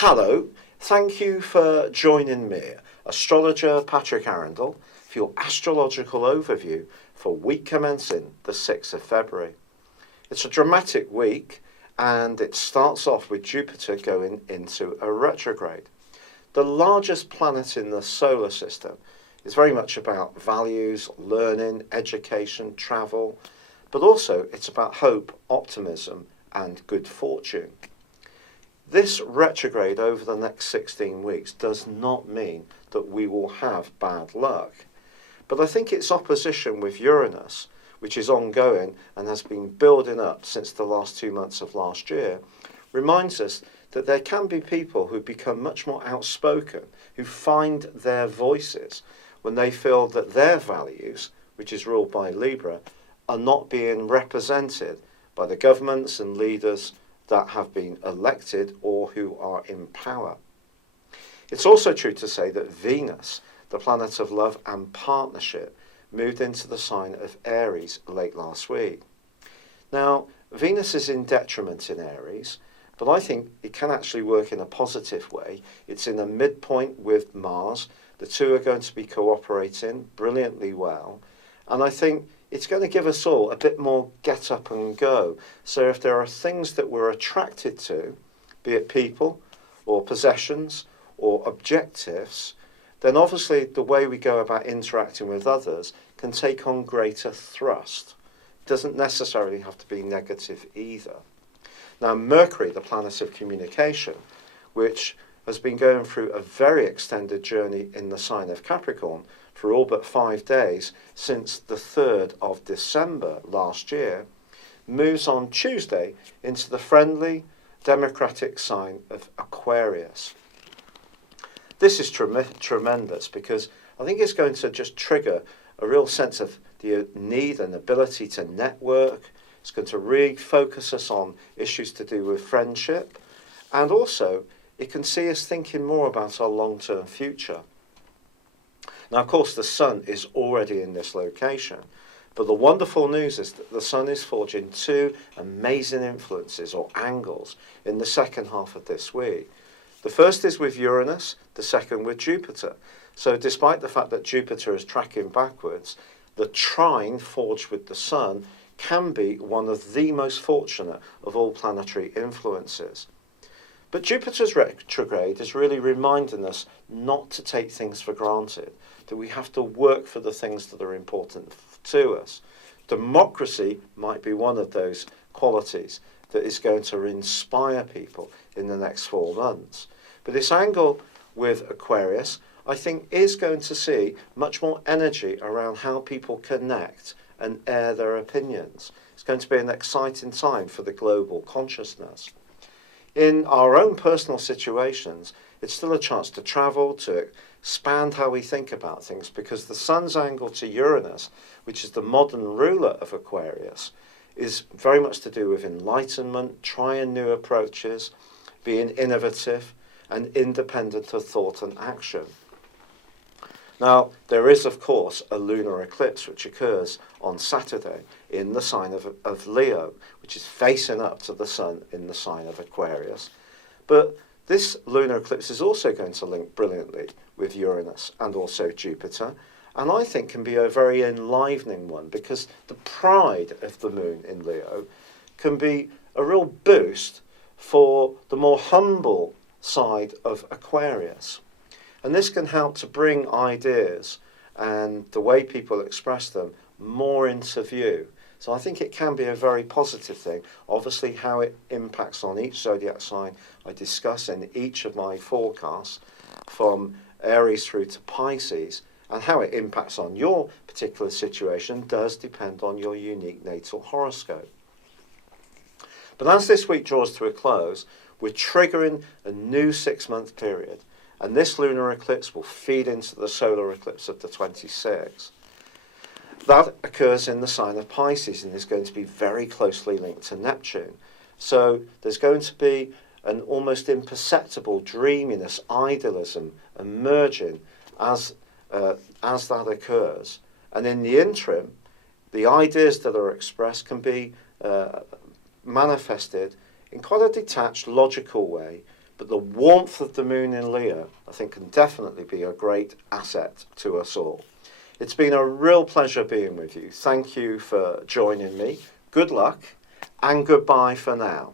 Hello, thank you for joining me, astrologer Patrick Arundell, for your astrological overview for week commencing the 6th of February. It's a dramatic week and it starts off with Jupiter going into a retrograde. The largest planet in the solar system is very much about values, learning, education, travel, but also it's about hope, optimism and good fortune. This retrograde over the next 16 weeks does not mean that we will have bad luck. But I think its opposition with Uranus, which is ongoing and has been building up since the last 2 months of last year, reminds us that there can be people who become much more outspoken, who find their voices when they feel that their values, which is ruled by Libra, are not being represented by the governments and leaders that have been elected or who are in power. It's also true to say that Venus, the planet of love and partnership, moved into the sign of Aries late last week. Now, Venus is in detriment in Aries, but I think it can actually work in a positive way. It's in a midpoint with Mars. The two are going to be cooperating brilliantly well, and I think it's going to give us all a bit more get up and go. So if there are things that we're attracted to, be it people or possessions or objectives, then obviously the way we go about interacting with others can take on greater thrust. It doesn't necessarily have to be negative either. Now, Mercury, the planet of communication, which has been going through a very extended journey in the sign of Capricorn for all but 5 days since the 3rd of December last year, moves on Tuesday into the friendly, democratic sign of Aquarius. This is tremendous because I think it's going to just trigger a real sense of the need and ability to network. It's going to really focus us on issues to do with friendship, and also it can see us thinking more about our long-term future. Now, of course, the Sun is already in this location, but the wonderful news is that the Sun is forging two amazing influences or angles in the second half of this week. The first is with Uranus, the second with Jupiter. So despite the fact that Jupiter is tracking backwards, the trine forged with the Sun can be one of the most fortunate of all planetary influences. But Jupiter's retrograde is really reminding us not to take things for granted, that we have to work for the things that are important to us. Democracy might be one of those qualities that is going to inspire people in the next 4 months. But this angle with Aquarius, I think, is going to see much more energy around how people connect and air their opinions. It's going to be an exciting time for the global consciousness. In our own personal situations, it's still a chance to travel, to expand how we think about things, because the Sun's angle to Uranus, which is the modern ruler of Aquarius, is very much to do with enlightenment, trying new approaches, being innovative and independent of thought and action. Now, there is, of course, a lunar eclipse which occurs on Saturday in the sign of Leo, which is facing up to the Sun in the sign of Aquarius. But this lunar eclipse is also going to link brilliantly with Uranus and also Jupiter, and I think can be a very enlivening one, because the pride of the moon in Leo can be a real boost for the more humble side of Aquarius. And this can help to bring ideas and the way people express them more into view. So I think it can be a very positive thing. Obviously, how it impacts on each zodiac sign I discuss in each of my forecasts, from Aries through to Pisces, and how it impacts on your particular situation does depend on your unique natal horoscope. But as this week draws to a close, we're triggering a new 6-month period. And this lunar eclipse will feed into the solar eclipse of the 26th. That occurs in the sign of Pisces and is going to be very closely linked to Neptune. So there's going to be an almost imperceptible dreaminess, idealism emerging as that occurs. And in the interim, the ideas that are expressed can be manifested in quite a detached, logical way, but the warmth of the moon in Leo, I think, can definitely be a great asset to us all. It's been a real pleasure being with you. Thank you for joining me. Good luck and goodbye for now.